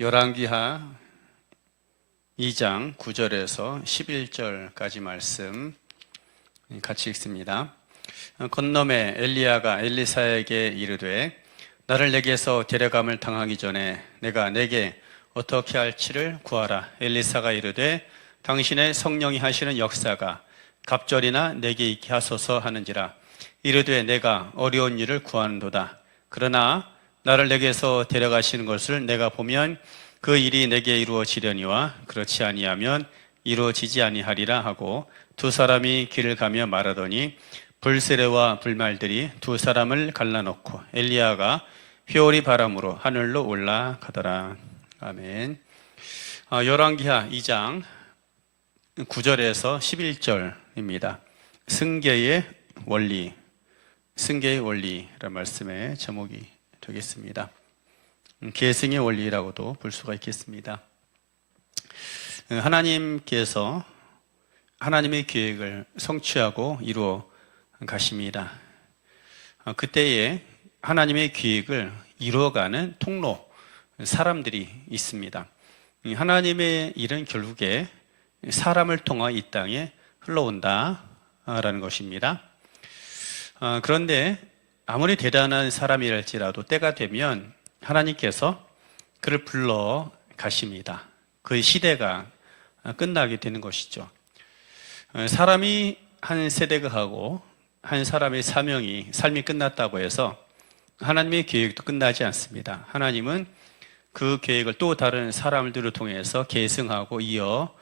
열왕기하 2장 9절에서 11절까지 말씀 같이 읽습니다. 건너매 엘리야가 엘리사에게 이르되 나를 내게서 데려감을 당하기 전에 내가 내게 어떻게 할지를 구하라. 엘리사가 이르되 당신의 성령이 하시는 역사가 갑절이나 내게 있게 하소서 하는지라. 이르되 내가 어려운 일을 구하는도다. 그러나 나를 내게서 데려가시는 것을 내가 보면 그 일이 내게 이루어지려니와 그렇지 아니하면 이루어지지 아니하리라 하고 두 사람이 길을 가며 말하더니 불세례와 불말들이 두 사람을 갈라놓고 엘리야가 회오리 바람으로 하늘로 올라가더라. 아멘. 열왕기하 2장 9절에서 11절입니다. 승계의 원리, 승계의 원리라는 말씀의 제목이 되겠습니다. 계승의 원리라고도 볼 수가 있겠습니다. 하나님께서 하나님의 계획을 성취하고 이루어 가십니다. 그때에 하나님의 계획을 이루어가는 통로, 사람들이 있습니다. 하나님의 일은 결국에 사람을 통하 이 땅에 흘러온다라는 것입니다. 그런데 아무리 대단한 사람이랄지라도 때가 되면 하나님께서 그를 불러 가십니다. 그 시대가 끝나게 되는 것이죠. 사람이 한 세대가 하고 한 사람의 삶이 끝났다고 해서 하나님의 계획도 끝나지 않습니다. 하나님은 그 계획을 또 다른 사람들을 통해서 계승하고 이어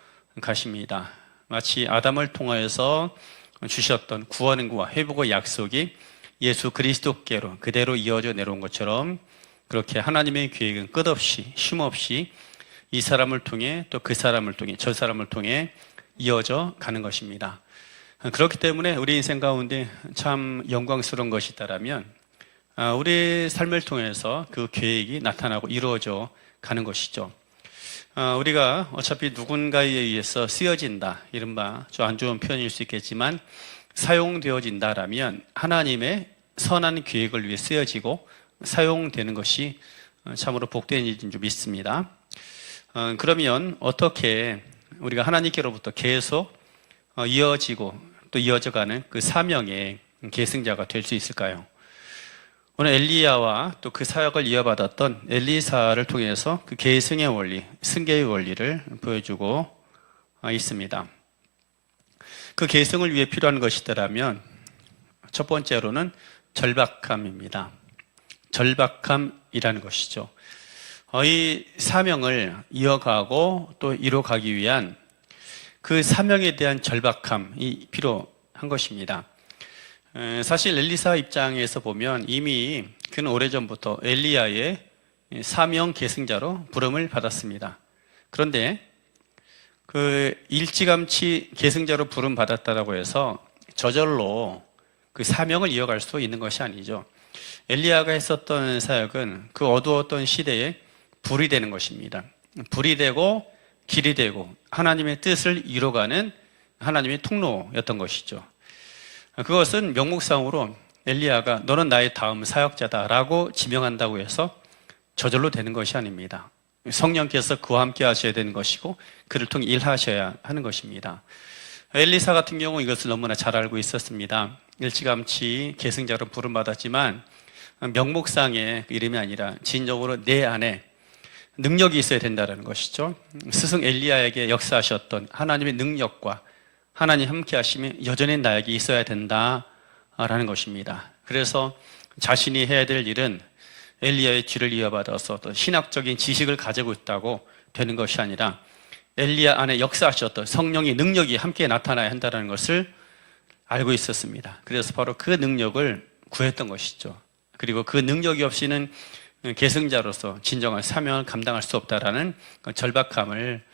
가십니다. 마치 아담을 통하여서 주셨던 구원과 회복의 약속이 예수 그리스도께로 그대로 이어져 내려온 것처럼 그렇게 하나님의 계획은 끝없이 쉼없이 이 사람을 통해 또 그 사람을 통해 저 사람을 통해 이어져 가는 것입니다. 그렇기 때문에 우리 인생 가운데 참 영광스러운 것이 있다면 우리 삶을 통해서 그 계획이 나타나고 이루어져 가는 것이죠. 우리가 어차피 누군가에 의해서 쓰여진다, 이른바 좀 안 좋은 표현일 수 있겠지만 사용되어진다라면 하나님의 선한 계획을 위해 쓰여지고 사용되는 것이 참으로 복된 일인 줄 믿습니다. 그러면 어떻게 우리가 하나님께로부터 계속 이어지고 또 이어져가는 그 사명의 계승자가 될 수 있을까요? 오늘 엘리야와 또 그 사역을 이어받았던 엘리사를 통해서 그 계승의 원리, 승계의 원리를 보여주고 있습니다. 그 계승을 위해 필요한 것이더라면 첫 번째로는 절박함입니다. 절박함이라는 것이죠. 이 사명을 이어가고 또 이뤄가기 위한 그 사명에 대한 절박함이 필요한 것입니다. 사실 엘리사 입장에서 보면 이미 그는 오래전부터 엘리야의 사명 계승자로 부름을 받았습니다. 그런데 그 일찌감치 계승자로 부름 받았다고 해서 저절로 그 사명을 이어갈 수 있는 것이 아니죠. 엘리야가 했었던 사역은 그 어두웠던 시대에 불이 되는 것입니다. 불이 되고 길이 되고 하나님의 뜻을 이뤄가는 하나님의 통로였던 것이죠. 그것은 명목상으로 엘리야가 너는 나의 다음 사역자다라고 지명한다고 해서 저절로 되는 것이 아닙니다. 성령께서 그와 함께 하셔야 되는 것이고 그를 통해 일하셔야 하는 것입니다. 엘리사 같은 경우 이것을 너무나 잘 알고 있었습니다. 일찌감치 계승자로 부름받았지만 명목상의 이름이 아니라 진정으로 내 안에 능력이 있어야 된다는 것이죠. 스승 엘리야에게 역사하셨던 하나님의 능력과 하나님 함께 하심이 여전히 나에게 있어야 된다라는 것입니다. 그래서 자신이 해야 될 일은 엘리야의 뒤를 이어받아서 또 신학적인 지식을 가지고 있다고 되는 것이 아니라 엘리야 안에 역사하셨던 성령의 능력이 함께 나타나야 한다는 것을 알고 있었습니다. 그래서 바로 그 능력을 구했던 것이죠. 그리고 그 능력이 없이는 계승자로서 진정한 사명을 감당할 수 없다라는 절박함을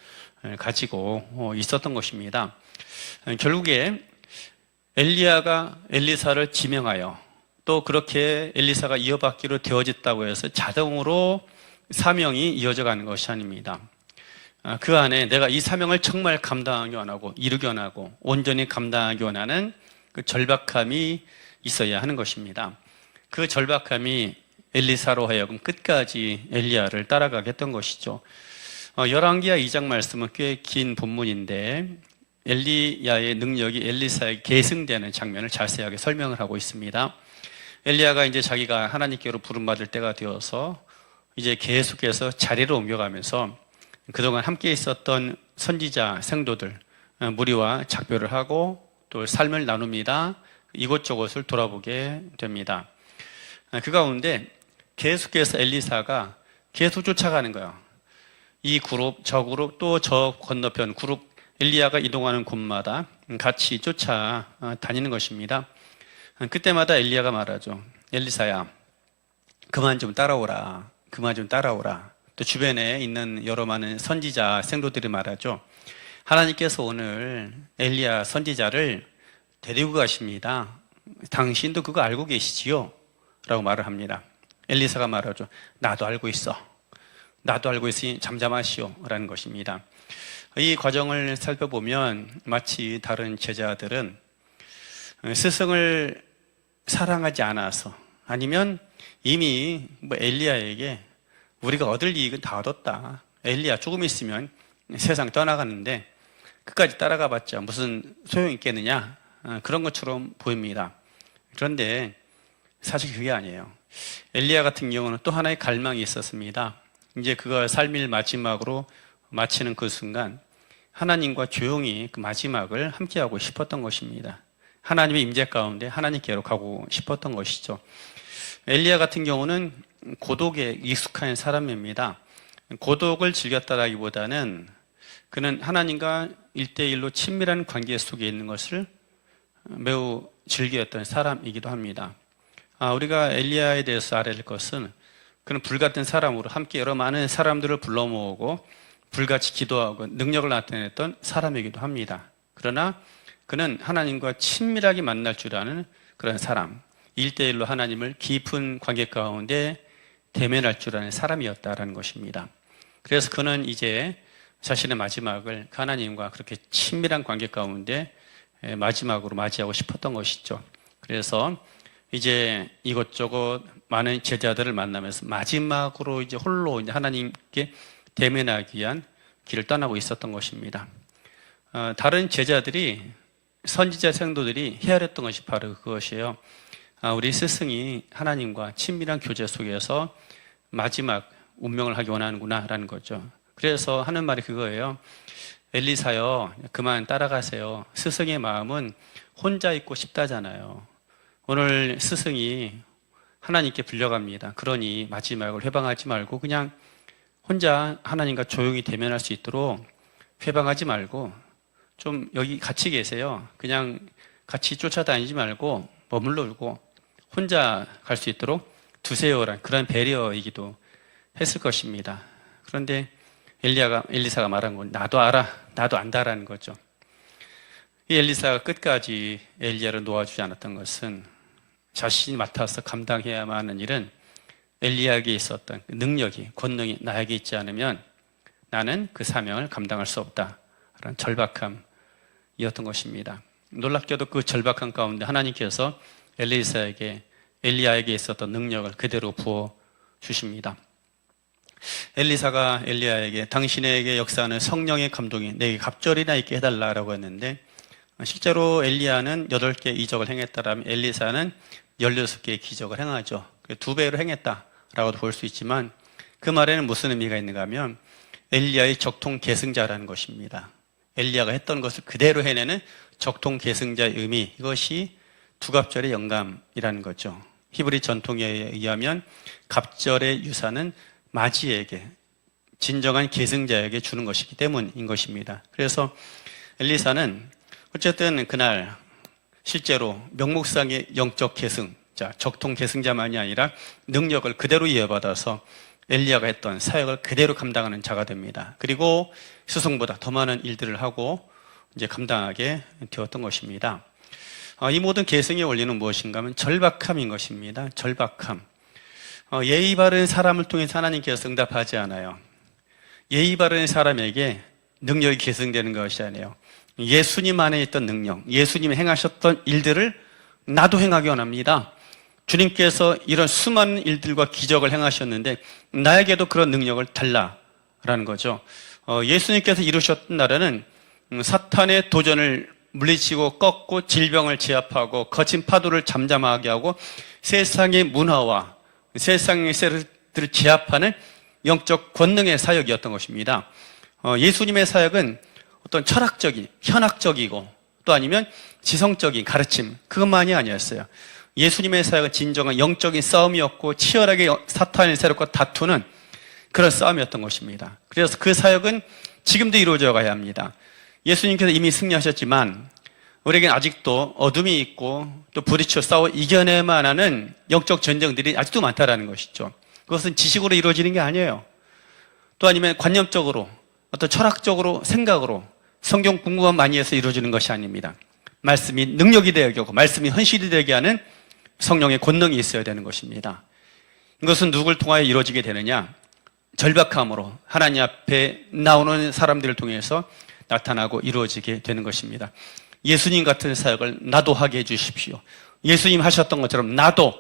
가지고 있었던 것입니다. 결국에 엘리야가 엘리사를 지명하여 또 그렇게 엘리사가 이어받기로 되어졌다고 해서 자동으로 사명이 이어져 가는 것이 아닙니다. 그 안에 내가 이 사명을 정말 감당하기 원하고 이루기 원하고 온전히 감당하기 원하는 그 절박함이 있어야 하는 것입니다. 그 절박함이 엘리사로 하여금 끝까지 엘리야를 따라가게 했던 것이죠. 열왕기하 2장 말씀은 꽤 긴 본문인데 엘리야의 능력이 엘리사에게 계승되는 장면을 자세하게 설명을 하고 있습니다. 엘리야가 이제 자기가 하나님께로 부름받을 때가 되어서 이제 계속해서 자리를 옮겨가면서 그동안 함께 있었던 선지자 생도들 무리와 작별을 하고 또 삶을 나눕니다. 이곳저곳을 돌아보게 됩니다. 그 가운데 계속해서 엘리사가 계속 쫓아가는 거예요. 이 그룹, 저 그룹, 또 저 건너편 그룹, 엘리야가 이동하는 곳마다 같이 쫓아다니는 것입니다. 그때마다 엘리야가 말하죠. 엘리사야, 그만 좀 따라오라. 그만 좀 따라오라. 또 주변에 있는 여러 많은 선지자 생도들이 말하죠. 하나님께서 오늘 엘리야 선지자를 데리고 가십니다. 당신도 그거 알고 계시지요? 라고 말을 합니다. 엘리사가 말하죠. 나도 알고 있어. 나도 알고 있으니 잠잠하시오. 라는 것입니다. 이 과정을 살펴보면 마치 다른 제자들은 스승을 사랑하지 않아서 아니면 이미 엘리야에게 우리가 얻을 이익은 다 얻었다. 엘리야 조금 있으면 세상 떠나가는데 끝까지 따라가 봤자 무슨 소용이 있겠느냐. 그런 것처럼 보입니다. 그런데 사실 그게 아니에요. 엘리야 같은 경우는 또 하나의 갈망이 있었습니다. 이제 그가 삶을 마지막으로 마치는 그 순간 하나님과 조용히 그 마지막을 함께하고 싶었던 것입니다. 하나님의 임재 가운데 하나님께로 가고 싶었던 것이죠. 엘리야 같은 경우는 고독에 익숙한 사람입니다. 고독을 즐겼다라기보다는 그는 하나님과 1대1로 친밀한 관계 속에 있는 것을 매우 즐겼던 사람이기도 합니다. 우리가 엘리야에 대해서 알아야 될 것은 그는 불같은 사람으로 함께 여러 많은 사람들을 불러 모으고 불같이 기도하고 능력을 나타냈던 사람이기도 합니다. 그러나 그는 하나님과 친밀하게 만날 줄 아는 그런 사람, 1대1로 하나님을 깊은 관계 가운데 대면할 줄 아는 사람이었다라는 것입니다. 그래서 그는 이제 자신의 마지막을 하나님과 그렇게 친밀한 관계 가운데 마지막으로 맞이하고 싶었던 것이죠. 그래서 이제 이것저것 많은 제자들을 만나면서 마지막으로 이제 홀로 이제 하나님께 대면하기 위한 길을 떠나고 있었던 것입니다. 다른 제자들이 선지자 생도들이 헤아렸던 것이 바로 그것이에요. 우리 스승이 하나님과 친밀한 교제 속에서 마지막 운명을 하기 원하는구나 라는 거죠. 그래서 하는 말이 그거예요. 엘리사요, 그만 따라가세요. 스승의 마음은 혼자 있고 싶다잖아요. 오늘 스승이 하나님께 불려갑니다. 그러니 마지막을 회방하지 말고 그냥 혼자 하나님과 조용히 대면할 수 있도록 회방하지 말고 좀 여기 같이 계세요. 그냥 같이 쫓아다니지 말고 머물러고 혼자 갈 수 있도록 두세요라는 그런 배려이기도 했을 것입니다. 그런데 엘리사가 말한 건 나도 알아, 나도 안다라는 거죠. 이 엘리사가 끝까지 엘리야를 놓아주지 않았던 것은 자신이 맡아서 감당해야만 하는 일은 엘리야에게 있었던 능력이, 권능이 나에게 있지 않으면 나는 그 사명을 감당할 수 없다라는 절박함이었던 것입니다. 놀랍게도 그 절박함 가운데 하나님께서 엘리야에게 있었던 능력을 그대로 부어 주십니다. 엘리사가 엘리야에게 당신에게 역사하는 성령의 감동이 내게 갑절이나 있게 해달라고 했는데 실제로 엘리야는 8개 이적을 행했다라면 엘리사는 16개의 기적을 행하죠. 2배로 행했다라고도 볼 수 있지만 그 말에는 무슨 의미가 있는가 하면 엘리야의 적통계승자라는 것입니다. 엘리야가 했던 것을 그대로 해내는 적통계승자의 의미, 이것이 두갑절의 영감이라는 거죠. 히브리 전통에 의하면 갑절의 유산은 맞이에게, 진정한 계승자에게 주는 것이기 때문인 것입니다. 그래서 엘리사는 어쨌든 그날 실제로 명목상의 영적 계승자, 적통 계승자만이 아니라 능력을 그대로 이어받아서 엘리야가 했던 사역을 그대로 감당하는 자가 됩니다. 그리고 스승보다 더 많은 일들을 하고 이제 감당하게 되었던 것입니다. 이 모든 계승의 원리는 무엇인가 하면 절박함인 것입니다. 절박함. 예의 바른 사람을 통해서 하나님께서 응답하지 않아요. 예의 바른 사람에게 능력이 계승되는 것이 아니에요. 예수님 안에 있던 능력, 예수님이 행하셨던 일들을 나도 행하기 원합니다. 주님께서 이런 수많은 일들과 기적을 행하셨는데 나에게도 그런 능력을 달라라는 거죠. 예수님께서 이루셨던 나라는 사탄의 도전을 물리치고 꺾고 질병을 제압하고 거친 파도를 잠잠하게 하고 세상의 문화와 세상의 세력들을 제압하는 영적 권능의 사역이었던 것입니다. 예수님의 사역은 어떤 철학적인, 현학적이고 또 아니면 지성적인 가르침, 그것만이 아니었어요. 예수님의 사역은 진정한 영적인 싸움이었고 치열하게 사탄의 세력과 다투는 그런 싸움이었던 것입니다. 그래서 그 사역은 지금도 이루어져 가야 합니다. 예수님께서 이미 승리하셨지만 우리에게는 아직도 어둠이 있고 또 부딪혀 싸워 이겨내만 하는 영적 전쟁들이 아직도 많다라는 것이죠. 그것은 지식으로 이루어지는 게 아니에요. 또 아니면 관념적으로, 어떤 철학적으로, 생각으로 성경 공부만 많이 해서 이루어지는 것이 아닙니다. 말씀이 능력이 되게 하고 말씀이 현실이 되게 하는 성령의 권능이 있어야 되는 것입니다. 이것은 누구를 통하여 이루어지게 되느냐? 절박함으로 하나님 앞에 나오는 사람들을 통해서 나타나고 이루어지게 되는 것입니다. 예수님 같은 사역을 나도 하게 해주십시오. 예수님 하셨던 것처럼 나도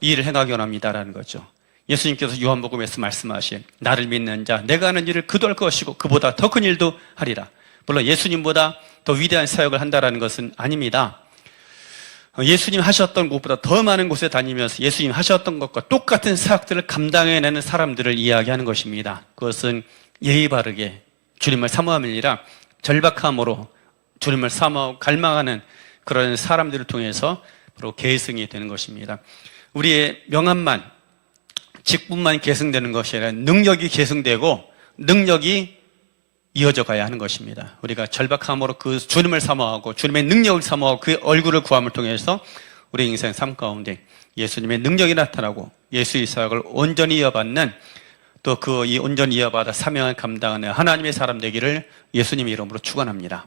이 일을 행하기 원합니다라는 거죠. 예수님께서 요한복음에서 말씀하신 나를 믿는 자 내가 하는 일을 그도 할 것이고 그보다 더 큰 일도 하리라. 물론 예수님보다 더 위대한 사역을 한다라는 것은 아닙니다. 예수님 하셨던 곳보다 더 많은 곳에 다니면서 예수님 하셨던 것과 똑같은 사역들을 감당해내는 사람들을 이야기하는 것입니다. 그것은 예의 바르게 주님을 사모함이 아니라 절박함으로 주님을 사모하고 갈망하는 그런 사람들을 통해서 바로 계승이 되는 것입니다. 우리의 명함만, 직분만 계승되는 것이 아니라 능력이 계승되고 능력이 이어져 가야 하는 것입니다. 우리가 절박함으로 그 주님을 사모하고 주님의 능력을 사모하고 그 얼굴을 구함을 통해서 우리 인생 삶 가운데 예수님의 능력이 나타나고 예수의 사역을 온전히 이어받는 또 그 이 온전히 이어받아 사명을 감당하는 하나님의 사람 되기를 예수님의 이름으로 축원합니다.